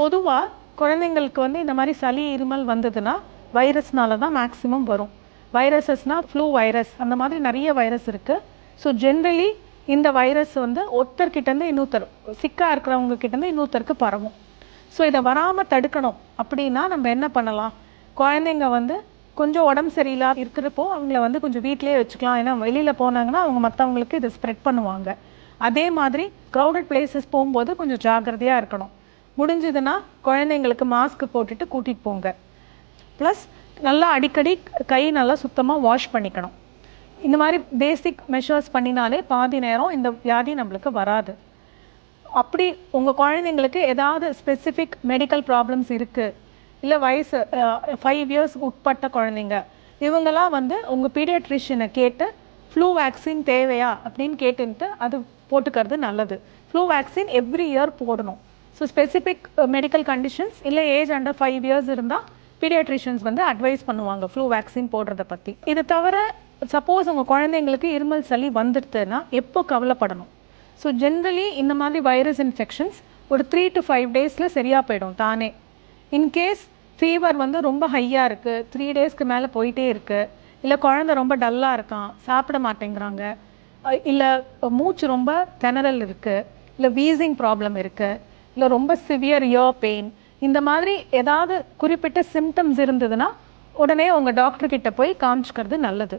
பொதுவாக குழந்தைங்களுக்கு வந்து இந்த மாதிரி சளி இருமல் வந்ததுன்னா வைரஸ்னால தான் மேக்ஸிமம் வரும். வைரஸஸ்னால் ஃப்ளூ வைரஸ் அந்த மாதிரி நிறைய வைரஸ் இருக்குது ஸோ ஜென்ரலி இந்த வைரஸ் வந்து ஒருத்தர்கிட்டேருந்து இன்னொருத்தர் சிக்காக இருக்கிறவங்க கிட்டேருந்து இன்னொருத்தருக்கு பரவும். ஸோ இதை வராமல் தடுக்கணும் அப்படின்னா நம்ம என்ன பண்ணலாம்? குழந்தைங்க வந்து கொஞ்சம் உடம்பு சரியில்லாத இருக்கிறப்போ அவங்கள வந்து கொஞ்சம் வீட்டிலே வச்சுக்கலாம். ஏன்னா வெளியில் போனாங்கன்னா அவங்க மற்றவங்களுக்கு இதை ஸ்ப்ரெட் பண்ணுவாங்க. அதே மாதிரி க்ரௌடட் பிளேசஸ் போகும்போது கொஞ்சம் ஜாக்கிரதையாக இருக்கணும். முடிஞ்சதுன்னா குழந்தைங்களுக்கு மாஸ்க் போட்டுட்டு கூட்டிகிட்டு போங்க. ப்ளஸ் நல்லா அடிக்கடி கை நல்லா சுத்தமாக வாஷ் பண்ணிக்கணும். இந்த மாதிரி பேசிக் மெஷர்ஸ் பண்ணினாலே பாதி நேரம் இந்த வியாதி நம்மளுக்கு வராது. அப்படி உங்கள் குழந்தைங்களுக்கு ஏதாவது ஸ்பெசிஃபிக் மெடிக்கல் ப்ராப்ளம்ஸ் இருக்குது இல்லை வயசு ஃபைவ் இயர்ஸ் உட்பட்ட குழந்தைங்க இவங்கெல்லாம் வந்து உங்கள் பீடியாட்ரிஷியனை கேட்டு ஃப்ளூ வேக்சின் தேவையா? அப்படின்னு கேட்டுன்ட்டு அது போட்டுக்கிறது நல்லது. ஃப்ளூ வேக்சின் எவ்ரி இயர் போடணும். ஸோ ஸ்பெசிஃபிக் மெடிக்கல் கண்டிஷன்ஸ் இல்லை ஏஜ் அண்டர் ஃபைவ் இயர்ஸ் இருந்தால் பீடியாட்ரிஷியன்ஸ் வந்து அட்வைஸ் பண்ணுவாங்க ஃப்ளூ வேக்சின் போடுறத பற்றி இதை தவிர சப்போஸ் உங்கள் குழந்தைங்களுக்கு இருமல் சளி வந்துடுதுன்னா எப்போ கவலைப்படணும்? ஸோ ஜென்ரலி இந்த மாதிரி வைரஸ் இன்ஃபெக்ஷன்ஸ் ஒரு த்ரீ டு ஃபைவ் டேஸில் சரியாக போயிடும் தானே. இன்கேஸ் ஃபீவர் வந்து ரொம்ப ஹையாக இருக்குது த்ரீ டேஸ்க்கு மேலே போயிட்டே இருக்குது இல்லை குழந்தை ரொம்ப டல்லாக இருக்கான் சாப்பிட மாட்டேங்கிறாங்க இல்லை மூச்சு ரொம்ப திணறல் இருக்குது இல்லை வீசிங் ப்ராப்ளம் இருக்குது இல்லை ரொம்ப சிவியர் இயர் பெயின் இந்த மாதிரி ஏதாவது குறிப்பிட்ட சிம்டம்ஸ் இருந்ததுன்னா உடனே உங்கள் டாக்டர் கிட்ட போய் காமிச்சிக்கிறது நல்லது.